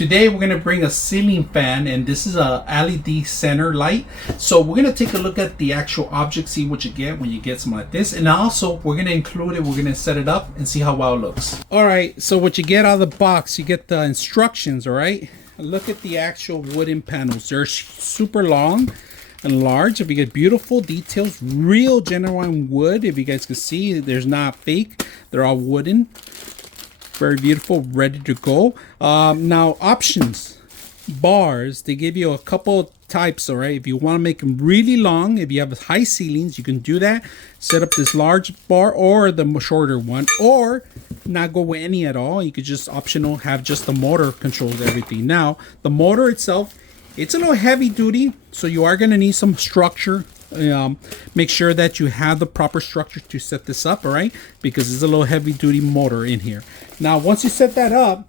Today we're going to bring a ceiling fan, and this is a LED center light. So we're going to take a look at the actual object, see what you get when you get something like this, and also we're going to include it, we're going to set it up and see how well it looks. All right, so what you get out of the box, you get the instructions. All right, look at the actual wooden panels. They're super long and large. If you get beautiful details, real genuine wood. If you guys can see, there's not fake, they're all wooden. Very beautiful, ready to go. Now options, bars, they give you a couple types. All right, if you want to make them really long, if you have high ceilings, you can do that. Set up this large bar or the shorter one, or not go with any at all. You could just optional have just the motor controls everything. Now the motor itself, it's a little heavy duty, so you are going to need some structure. Make sure that you have the proper structure to set this up, all right, because it's a little heavy duty motor in here. Now once you set that up,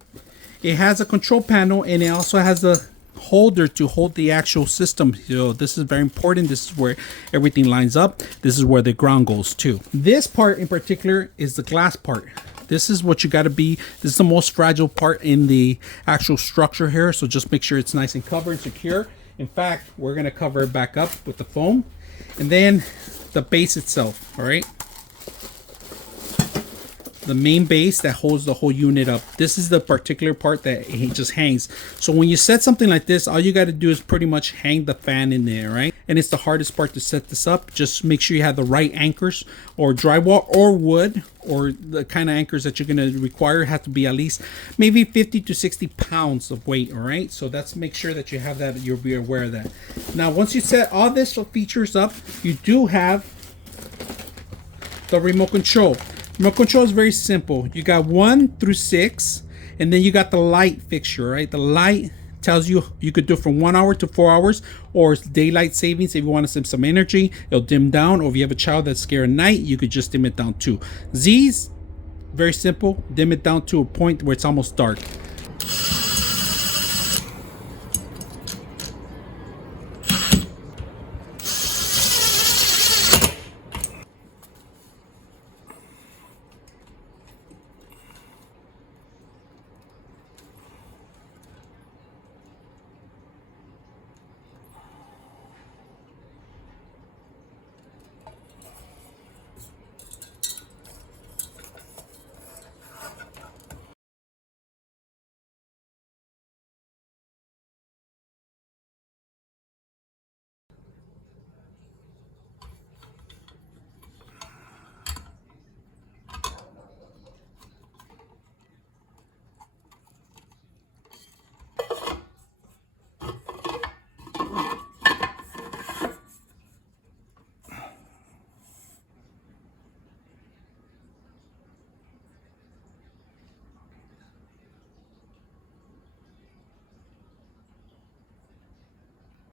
it has a control panel, and it also has a holder to hold the actual system. So this is very important. This is where everything lines up. This is where the ground goes to. This part in particular is the glass part. This is what you got to be. This is the most fragile part in the actual structure here, so just make sure it's nice and covered and secure. In fact, we're going to cover it back up with the foam. And then the base itself, all right, the main base that holds the whole unit up. This is the particular part that it just hangs. So when you set something like this, all you got to do is pretty much hang the fan in there, right? And it's the hardest part to set this up. Just make sure you have the right anchors, or drywall or wood, or the kind of anchors that you're going to require have to be at least maybe 50 to 60 pounds of weight. All right, so that's, make sure that you have that, you'll be aware of that. Now once you set all this features up, you do have the remote control. Remote control is very simple. You got 1 through 6, and then you got the light fixture, right? The light tells you you could do it from 1 hour to 4 hours, or daylight savings. If you want to save some energy, it'll dim down. Or if you have a child that's scared at night, you could just dim it down too. Z's, very simple. Dim it down to a point where it's almost dark.